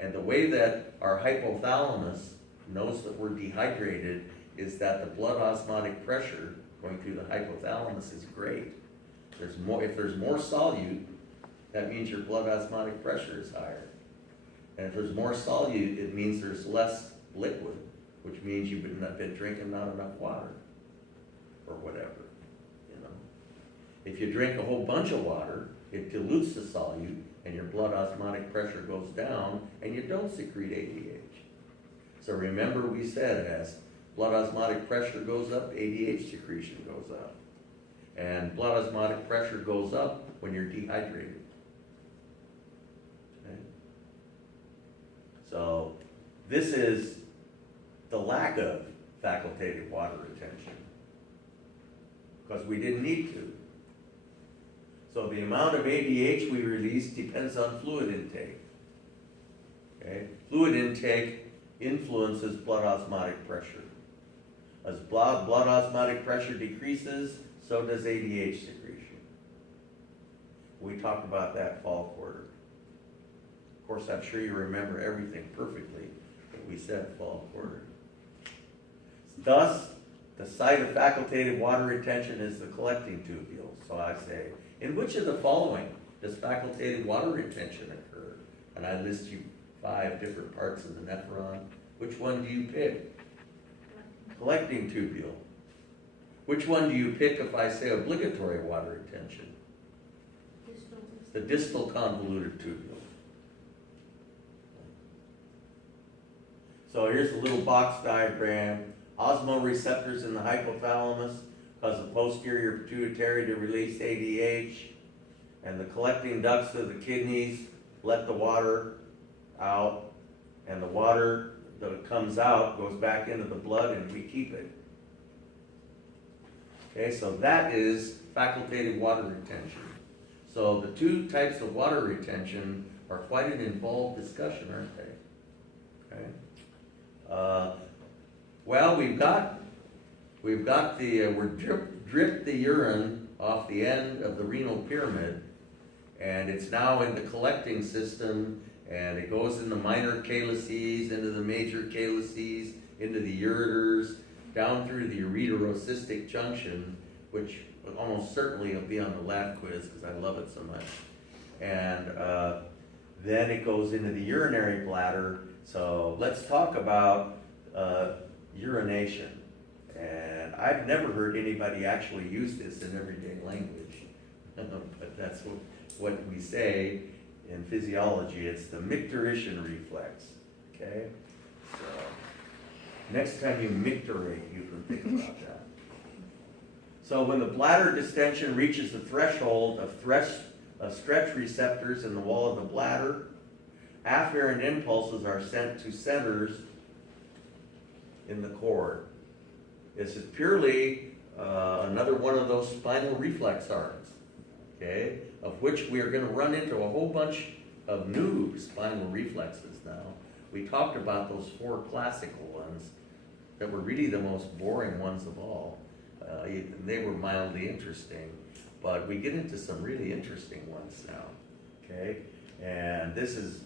And the way that our hypothalamus knows that we're dehydrated is that the blood osmotic pressure going through the hypothalamus is great. If there's more solute, that means your blood osmotic pressure is higher. And if there's more solute, it means there's less liquid, which means you've been drinking not enough water, or whatever, you know. If you drink a whole bunch of water, it dilutes the solute, and your blood osmotic pressure goes down, and you don't secrete ADH. So remember we said as blood osmotic pressure goes up, ADH secretion goes up. And blood osmotic pressure goes up when you're dehydrated. Okay? So this is the lack of facultative water retention, because we didn't need to. So the amount of ADH we release depends on fluid intake. Okay? Fluid intake influences blood osmotic pressure. As blood osmotic pressure decreases, so does ADH secretion. We talked about that fall quarter. Of course, I'm sure you remember everything perfectly that we said fall quarter. Thus, the site of facultative water retention is the collecting tubule. So I say, in which of the following does facultative water retention occur? And I list you 5 different parts of the nephron. Which one do you pick? Collecting tubule. Which one do you pick if I say obligatory water retention? The distal convoluted tubule. So here's a little box diagram. Osmoreceptors in the hypothalamus cause the posterior pituitary to release ADH, and the collecting ducts of the kidneys let the water out, and the water that comes out goes back into the blood and we keep it. Okay, so that is facultative water retention. So the 2 types of water retention are quite an involved discussion, aren't they? Okay. Well, we've dripped the urine off the end of the renal pyramid, and it's now in the collecting system, and it goes in the minor calyces, into the major calyces, into the ureters, down through the ureterocystic junction, which almost certainly will be on the lab quiz because I love it so much. And then it goes into the urinary bladder. So let's talk about urination. And I've never heard anybody actually use this in everyday language, but that's what we say in physiology. It's the micturition reflex, okay? So next time you micturate, you can think about that. So when the bladder distension reaches the threshold of stretch receptors in the wall of the bladder, afferent impulses are sent to centers in the cord. This is purely another one of those spinal reflex arms, okay, of which we are going to run into a whole bunch of new spinal reflexes now. We talked about those 4 classical ones that were really the most boring ones of all. They were mildly interesting, but we get into some really interesting ones now, okay? And this is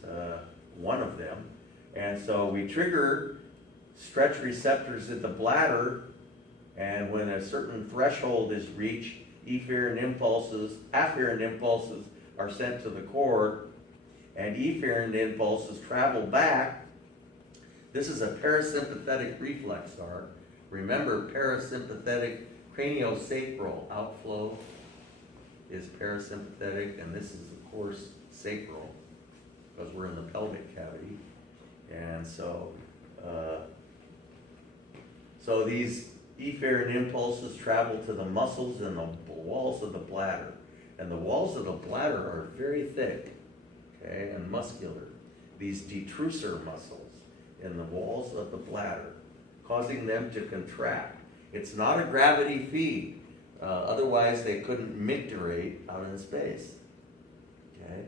one of them. And so we trigger stretch receptors in the bladder, and when a certain threshold is reached, afferent impulses are sent to the cord, and efferent impulses travel back. This is a parasympathetic reflex arc. Remember, parasympathetic craniosacral outflow is parasympathetic, and this is, of course, sacral, because we're in the pelvic cavity. And so these efferent impulses travel to the muscles in the walls of the bladder. And the walls of the bladder are very thick, okay, and muscular. These detrusor muscles in the walls of the bladder, causing them to contract. It's not a gravity feed. Otherwise, they couldn't micturate out in space. Okay?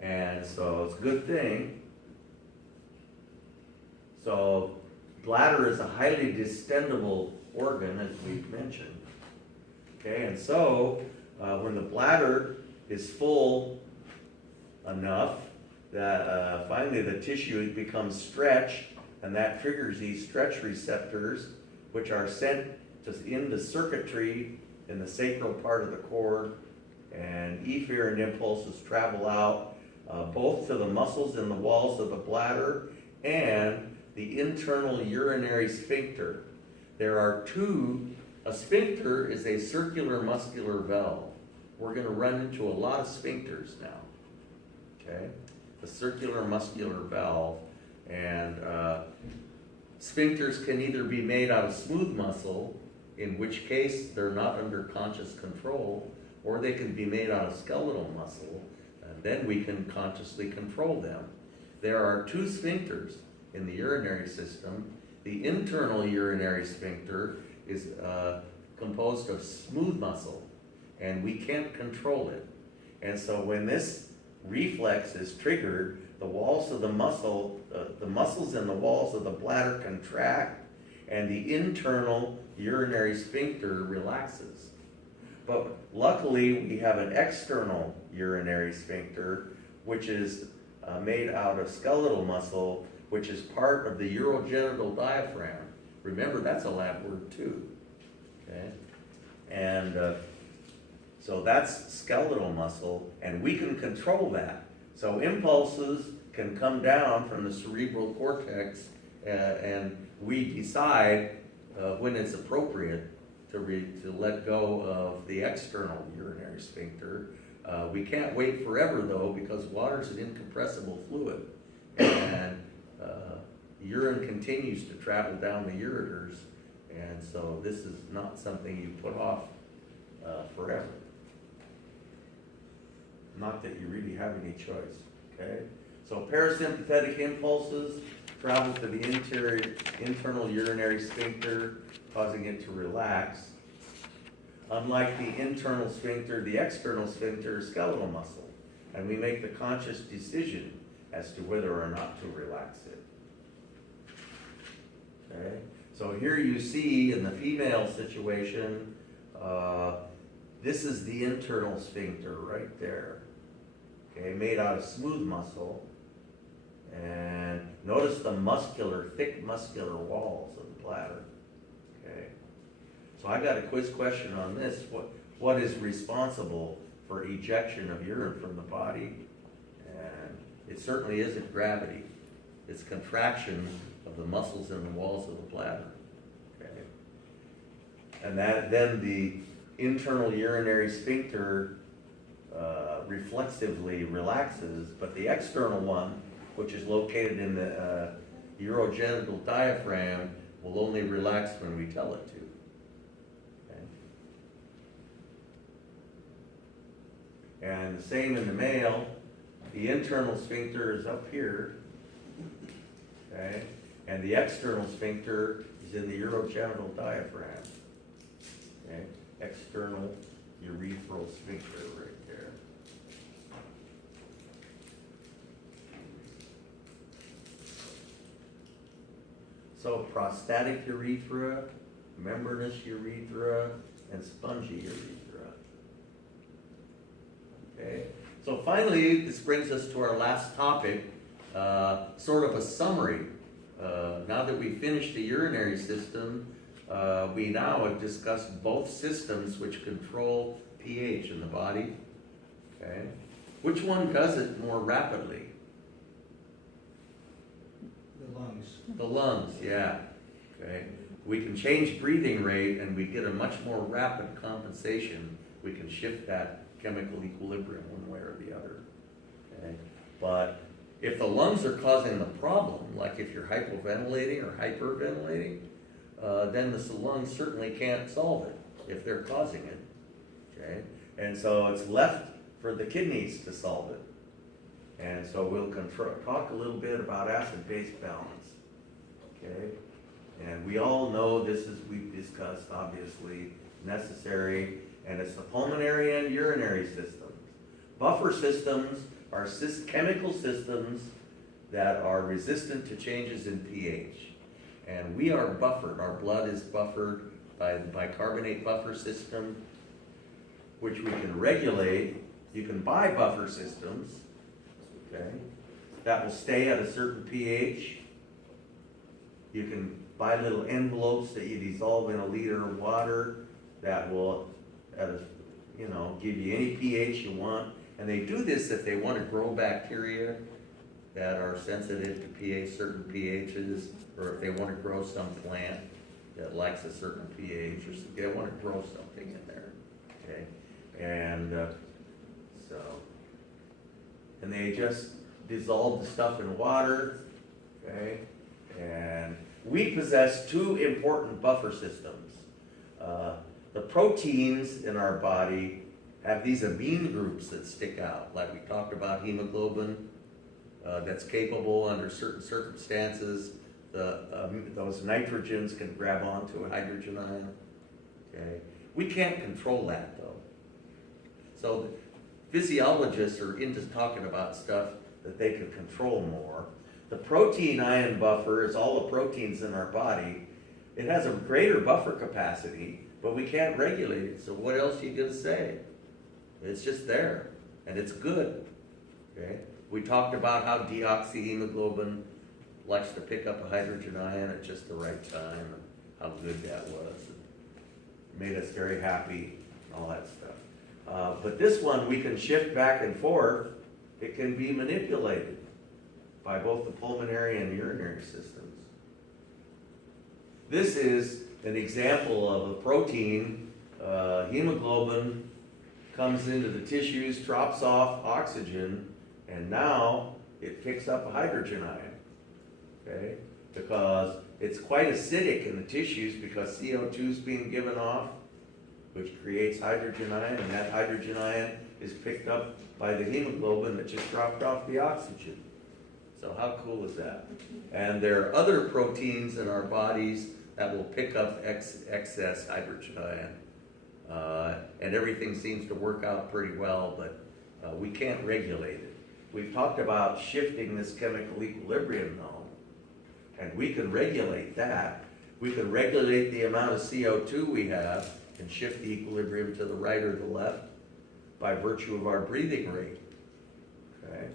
And so it's a good thing. So bladder is a highly distendable organ, as we've mentioned. Okay, and so when the bladder is full enough, that finally the tissue becomes stretched, and that triggers these stretch receptors, which are sent just into circuitry in the sacral part of the cord, and efferent impulses travel out both to the muscles in the walls of the bladder and the internal urinary sphincter. There are two. A sphincter is a circular muscular valve. We're going to run into a lot of sphincters now. Okay? A circular muscular valve, and sphincters can either be made out of smooth muscle, in which case they're not under conscious control, or they can be made out of skeletal muscle, and then we can consciously control them. There are two sphincters in the urinary system. The internal urinary sphincter is composed of smooth muscle, and we can't control it. And so when this reflex is triggered, the walls of the muscles in the walls of the bladder contract, and the internal urinary sphincter relaxes. But luckily, we have an external urinary sphincter, which is made out of skeletal muscle, which is part of the urogenital diaphragm. Remember, that's a lab word too. Okay? And so that's skeletal muscle, and we can control that. So impulses can come down from the cerebral cortex, and we decide when it's appropriate to let go of the external urinary sphincter. We can't wait forever, though, because water is an incompressible fluid, and urine continues to travel down the ureters, and so this is not something you put off forever. Not that you really have any choice, okay? So parasympathetic impulses travel to the internal urinary sphincter, causing it to relax. Unlike the internal sphincter, the external sphincter is skeletal muscle, and we make the conscious decision as to whether or not to relax it. Okay? So here you see in the female situation, this is the internal sphincter right there, okay, made out of smooth muscle. And notice the thick muscular walls of the bladder. Okay. So I got a quiz question on this. What is responsible for ejection of urine from the body? And it certainly isn't gravity. It's contraction of the muscles in the walls of the bladder. Okay. And then the internal urinary sphincter reflexively relaxes, but the external one, which is located in the urogenital diaphragm, will only relax when we tell it to. Okay? And the same in the male. The internal sphincter is up here, okay? And the external sphincter is in the urogenital diaphragm. Okay? External urethral sphincter right there. So prostatic urethra, membranous urethra, and spongy urethra. Okay. So finally, this brings us to our last topic, sort of a summary. Now that we finished the urinary system, we now have discussed both systems which control pH in the body. Okay. Which one does it more rapidly? The lungs. The lungs, yeah. Okay. We can change breathing rate and we get a much more rapid compensation. We can shift that chemical equilibrium one way or the other. Okay. But if the lungs are causing the problem, like if you're hypoventilating or hyperventilating, then the lungs certainly can't solve it if they're causing it. Okay. And so it's left for the kidneys to solve it. And so we'll talk a little bit about acid-base balance, okay? And we all know this is, we've discussed, obviously, necessary, and it's the pulmonary and urinary systems. Buffer systems are chemical systems that are resistant to changes in pH. And we are buffered, our blood is buffered by the bicarbonate buffer system, which we can regulate. You can buy buffer systems. Okay. that will stay at a certain pH. You can buy little envelopes that you dissolve in a liter of water that will, give you any pH you want. And they do this if they want to grow bacteria that are sensitive to pH, certain pHs, or if they want to grow some plant that likes a certain pH, or they want to grow something in there, okay? And and they just dissolve the stuff in water, okay? And we possess two important buffer systems. The proteins in our body have these amine groups that stick out, like we talked about hemoglobin, that's capable under certain circumstances. Those nitrogens can grab onto a hydrogen ion. Okay, we can't control that though. So physiologists are into talking about stuff that they can control more. The protein ion buffer is all the proteins in our body. It has a greater buffer capacity, but we can't regulate it. So what else are you gonna say? It's just there, and it's good. Okay. We talked about how deoxyhemoglobin likes to pick up a hydrogen ion at just the right time, and how good that was. It made us very happy, all that stuff. But this one, we can shift back and forth. It can be manipulated by both the pulmonary and urinary systems. This is an example of a protein. Hemoglobin comes into the tissues, drops off oxygen, and now it picks up a hydrogen ion, okay? Because it's quite acidic in the tissues because CO2 is being given off, which creates hydrogen ion, and that hydrogen ion is picked up by the hemoglobin that just dropped off the oxygen. So how cool is that? And there are other proteins in our bodies that will pick up excess hydrogen ion. And everything seems to work out pretty well, but we can't regulate it. We've talked about shifting this chemical equilibrium though, and we can regulate that. We can regulate the amount of CO2 we have and shift the equilibrium to the right or the left by virtue of our breathing rate, okay?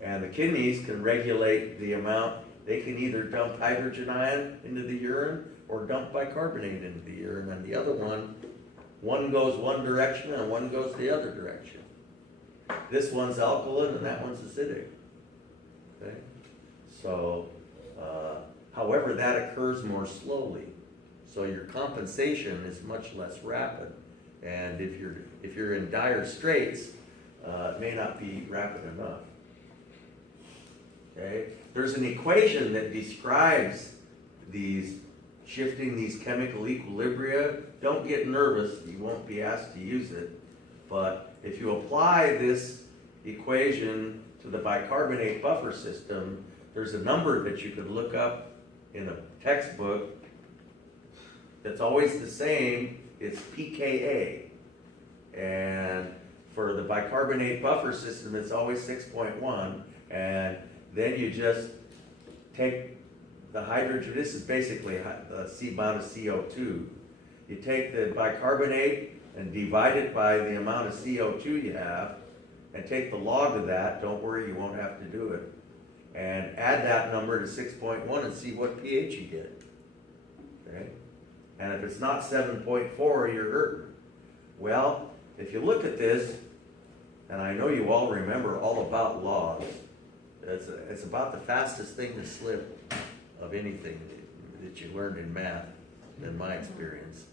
And the kidneys can regulate the amount. They can either dump hydrogen ion into the urine or dump bicarbonate into the urine, and the other one goes one direction and one goes the other direction. This one's alkaline and that one's acidic. Okay? So, however, that occurs more slowly. So your compensation is much less rapid. And if you're in dire straits, it may not be rapid enough. Okay? There's an equation that describes shifting these chemical equilibria. Don't get nervous, you won't be asked to use it. But if you apply this equation to the bicarbonate buffer system, there's a number that you could look up in a textbook that's always the same. It's pKa. And for the bicarbonate buffer system, it's always 6.1. And then you just take the hydrogen, this is basically the amount of CO2. You take the bicarbonate and divide it by the amount of CO2 you have, and take the log of that. Don't worry, you won't have to do it. And add that number to 6.1 and see what pH you get. Okay? And if it's not 7.4, you're hurting. Well, if you look at this, and I know you all remember all about logs, it's about the fastest thing to slip of anything that you learned in math, in my experience.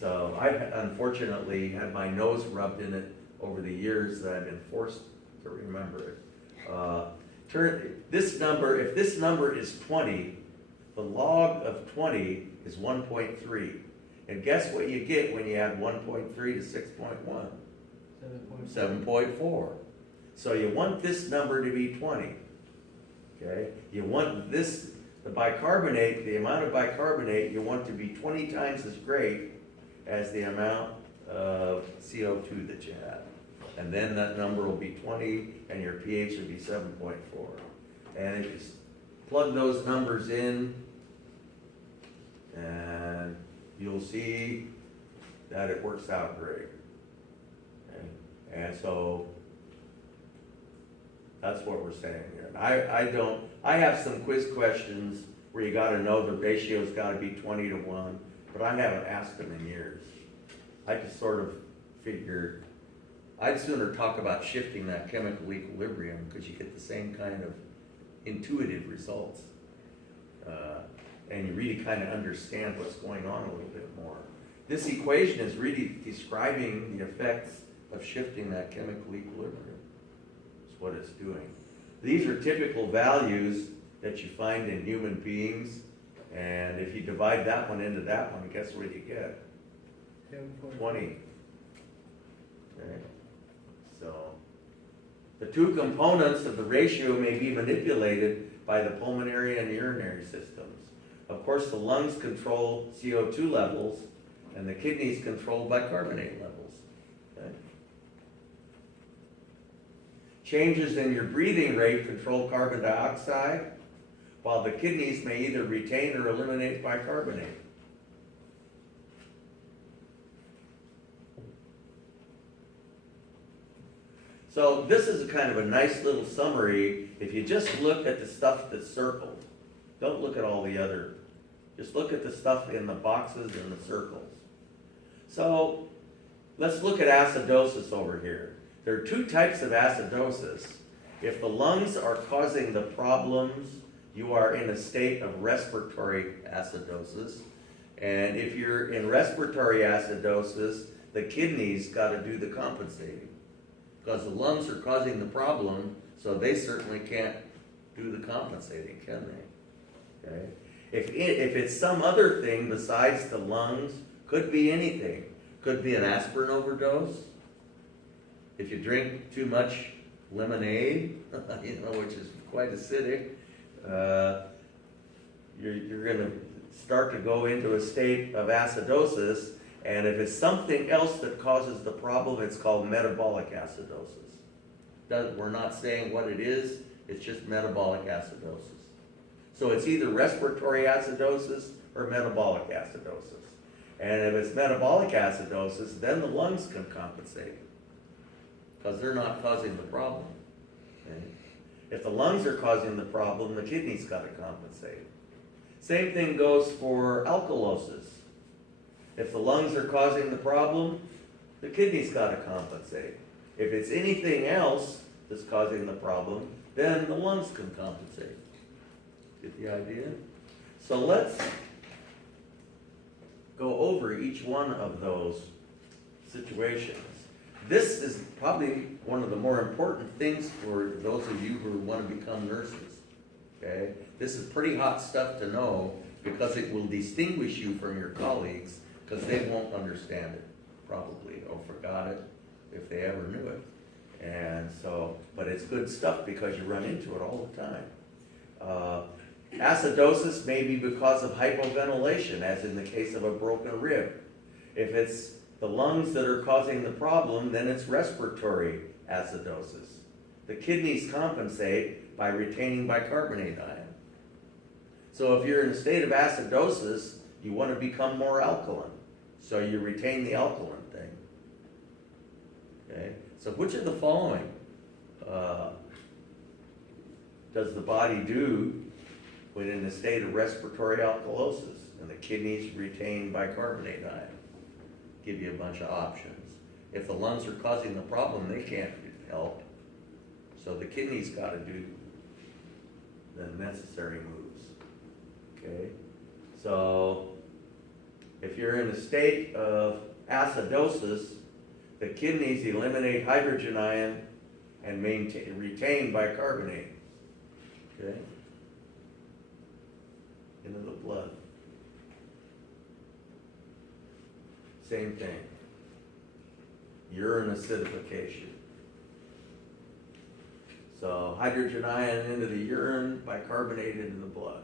So I've unfortunately had my nose rubbed in it over the years that I've been forced to remember it. If this number is 20, the log of 20 is 1.3. And guess what you get when you add 1.3 to 6.1? 7.4. So you want this number to be 20. Okay? You want the bicarbonate, the amount of bicarbonate, you want to be 20 times as great as the amount of CO2 that you have. And then that number will be 20 and your pH will be 7.4. And if you plug those numbers in, and you'll see that it works out great. Okay? And so That's what we're saying here. I have some quiz questions where you gotta know the ratio's gotta be 20 to 1, but I haven't asked them in years. I just sort of figured, I'd sooner talk about shifting that chemical equilibrium, because you get the same kind of intuitive results. And you really kind of understand what's going on a little bit more. This equation is really describing the effects of shifting that chemical equilibrium. That's what it's doing. These are typical values that you find in human beings, and if you divide that one into that one, guess what you get? 20. Okay. So, the two components of the ratio may be manipulated by the pulmonary and urinary systems. Of course, the lungs control CO2 levels, and the kidneys control bicarbonate levels. Okay? Changes in your breathing rate control carbon dioxide, while the kidneys may either retain or eliminate bicarbonate. So this is a kind of a nice little summary. If you just look at the stuff that's circled, don't look at all the other, just look at the stuff in the boxes and the circles. So let's look at acidosis over here. There are two types of acidosis. If the lungs are causing the problems, you are in a state of respiratory acidosis. And if you're in respiratory acidosis, the kidneys got to do the compensating. Because the lungs are causing the problem, so they certainly can't do the compensating, can they? Okay? If it's some other thing besides the lungs, could be anything. Could be an aspirin overdose. If you drink too much lemonade, which is quite acidic, you're going to start to go into a state of acidosis. And if it's something else that causes the problem, it's called metabolic acidosis. We're not saying what it is, it's just metabolic acidosis. So it's either respiratory acidosis or metabolic acidosis. And if it's metabolic acidosis, then the lungs can compensate, because they're not causing the problem. Okay? If the lungs are causing the problem, the kidneys got to compensate. Same thing goes for alkalosis. If the lungs are causing the problem, the kidneys got to compensate. If it's anything else that's causing the problem, then the lungs can compensate. Get the idea? So let's go over each one of those situations. This is probably one of the more important things for those of you who want to become nurses. Okay? This is pretty hot stuff to know, because it will distinguish you from your colleagues, because they won't understand it, probably, or forgot it, if they ever knew it. And so, but it's good stuff because you run into it all the time. Acidosis may be because of hypoventilation, as in the case of a broken rib. If it's the lungs that are causing the problem, then it's respiratory acidosis. The kidneys compensate by retaining bicarbonate ion. So if you're in a state of acidosis, you want to become more alkaline. So you retain the alkaline thing. Okay? So which of the following does the body do when in a state of respiratory alkalosis and the kidneys retain bicarbonate ion? Give you a bunch of options. If the lungs are causing the problem, they can't help. So the kidneys got to do the necessary moves. Okay? So if you're in a state of acidosis, the kidneys eliminate hydrogen ion and retain bicarbonate. Okay? Into the blood. Same thing. Urine acidification. So hydrogen ion into the urine, bicarbonate into the blood.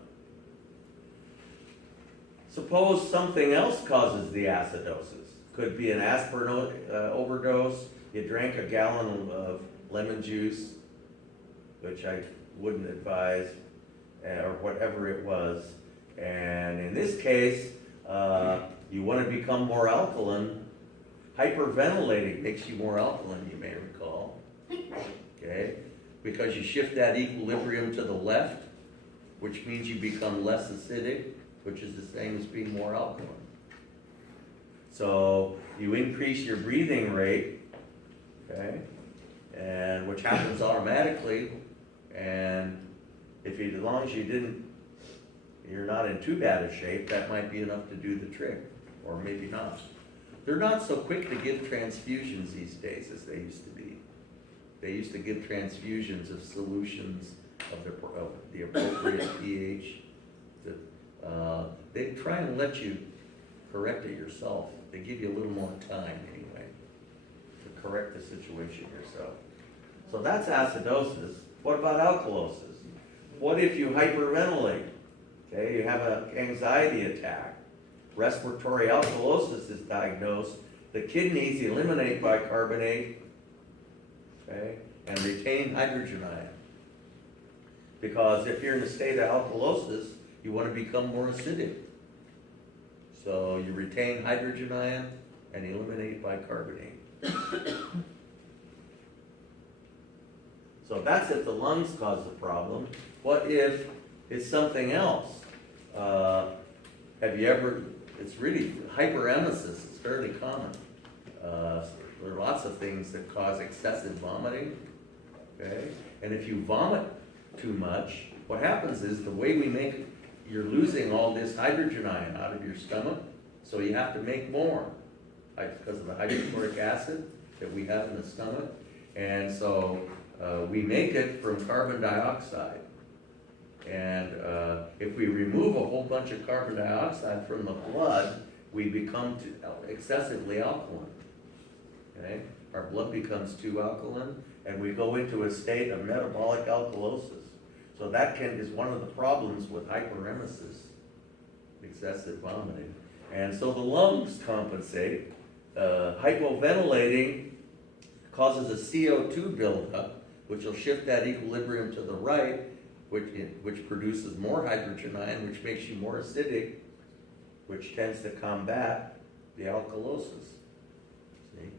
Suppose something else causes the acidosis. Could be an aspirin overdose. You drank a gallon of lemon juice, which I wouldn't advise, or whatever it was. And in this case, you want to become more alkaline. Hyperventilating makes you more alkaline, you may recall. Okay? because you shift that equilibrium to the left, which means you become less acidic, which is the same as being more alkaline. So you increase your breathing rate, okay, and which happens automatically, and if you, as long as you're not in too bad a shape, that might be enough to do the trick, or maybe not. They're not so quick to give transfusions these days as they used to be. They used to give transfusions of solutions of the appropriate pH. They try and let you correct it yourself. They give you a little more time anyway to correct the situation yourself. So that's acidosis. What about alkalosis? What if you hyperventilate? Okay, you have an anxiety attack. Respiratory alkalosis is diagnosed. The kidneys eliminate bicarbonate, okay, and retain hydrogen ion. Because if you're in a state of alkalosis, you want to become more acidic. So you retain hydrogen ion and eliminate bicarbonate. So that's if the lungs cause the problem. What if it's something else? Have you ever, it's really, hyperemesis is fairly common. There are lots of things that cause excessive vomiting, okay? And if you vomit too much, what happens is the way we make, you're losing all this hydrogen ion out of your stomach, so you have to make more because of the hydrochloric acid that we have in the stomach. And so we make it from carbon dioxide. And if we remove a whole bunch of carbon dioxide from the blood, we become excessively alkaline. Okay? Our blood becomes too alkaline, and we go into a state of metabolic alkalosis. So that is one of the problems with hyperemesis, excessive vomiting. And so the lungs compensate. Hypoventilating causes a CO2 buildup, which will shift that equilibrium to the right, which produces more hydrogen ion, which makes you more acidic, which tends to combat the alkalosis. See?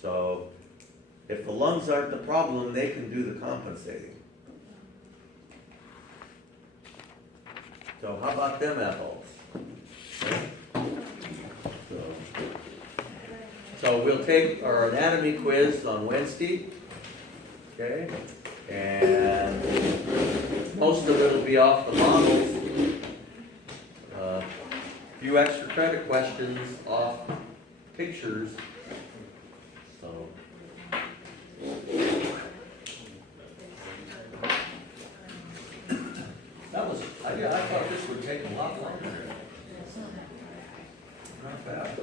So if the lungs aren't the problem, they can do the compensating. So how about them apples? Okay. So we'll take our anatomy quiz on Wednesday, okay? And most of it will be off the models. A few extra credit questions off pictures. So that was, I thought this would take a lot longer. Not bad.